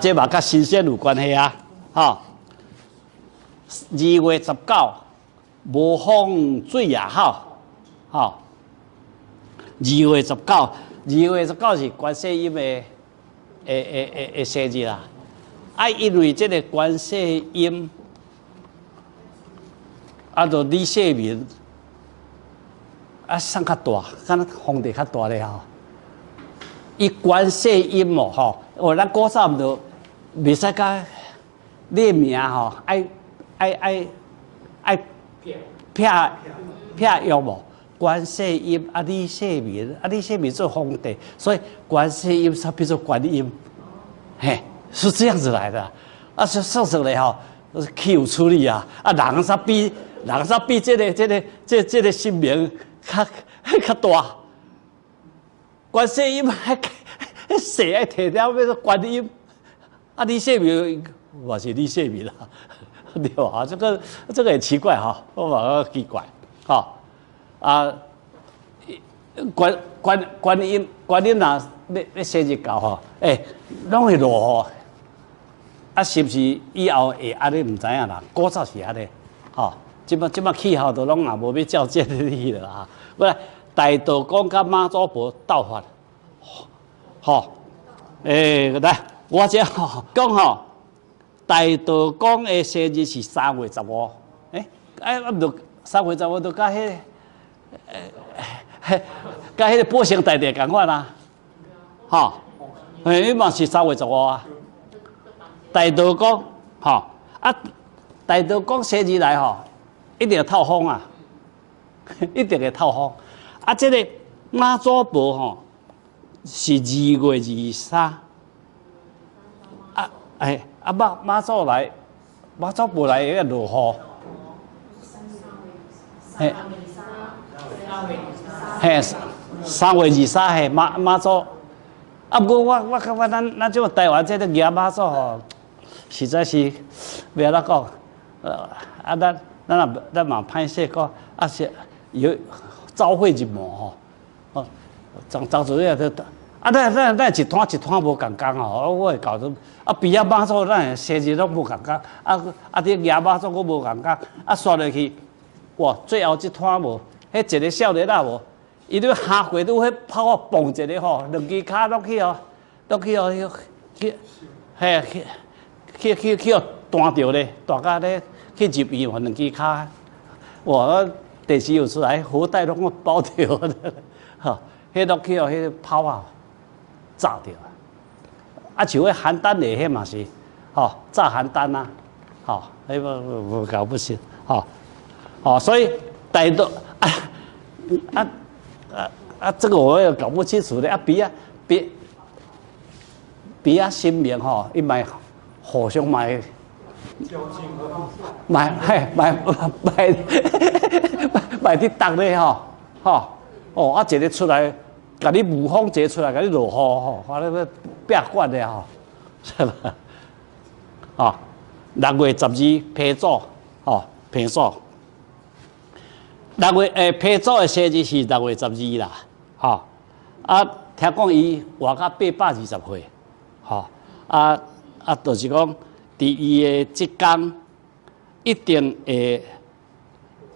这嘛甲新鲜有关系啊，吼。2月19，无风水也好，吼。2月19，2月19是观世音的生日啦。因为这个观世音，就李世民，送较大，敢若皇帝较大咧吼。伊观世音哦，吼，咱古早毋着袂使甲你的名吼，爱撇用无？观世音李世民，李世民做皇帝，所以观世音它变做观音，嘿，是这样子来的。说实来吼，气有处理啊，人啥比这个姓名较大。观世音谁爱摕了要做观音？李世民我是李世民啦，对吧？这个很奇怪哈，我嘛奇怪，哈观音呐，要生日到吼，拢会落雨，是不是以后会安尼唔知影啦？古早是安尼，吼，即摆气候都拢也无要照这里了哈。不然大道公甲妈祖婆斗法，吼，来，我这吼讲吼。大道公的生日是3月15，毋着3月15，着甲甲迄个保生大帝共款啦，吼，伊嘛是3月15啊。大道公，吼，大道公生日来吼，一定要透风啊，一定会透风。这个妈祖婆吼是2月23，妈祖来，妈祖婆来要落雨。3月23嘿，妈祖。不过我感觉咱这台湾这个爷妈祖吼，实在是袂安怎讲。咱嘛歹势讲，是有招会一幕吼，张主任都。咱一摊无共工吼，我会搞出比较妈祖咱生日拢无共工，这爷妈祖我无共工，刷落去，哇，最后一摊无，迄一个少年仔无，伊咧下过拄迄炮蹦一个吼，2支骹落去哦，去弹着咧，大家咧去入院2支骹，哇，电视有出来，好歹拢包着吼，迄落去哦，迄炮啊！炸掉像迄邯郸的迄嘛是，吼炸邯郸啊，吼，无搞不行，所以大道这个我也搞不清楚的比啊新名吼，伊卖互相卖伫当咧吼，一个出来。甲你雾风一出来，甲你落雨吼，反正要壁管的吼，是吧？6月12批祖，批祖。批祖的生日是6月12啦，听讲伊活到820岁，就是讲，伫伊的即天一定会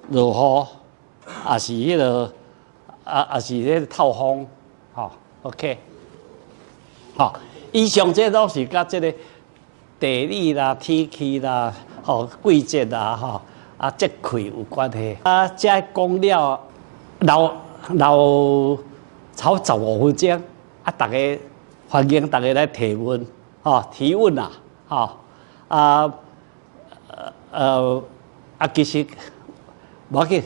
落雨，也是迄个。也是咧透风，OK， 以上这都是甲这个地理啦、天气啦、季节啦、节气有关系。这讲了留超15分钟，大家欢迎大家来提问，提问啦，其实无要紧。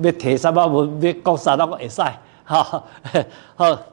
要提啥物问，要讲啥拢会使，好。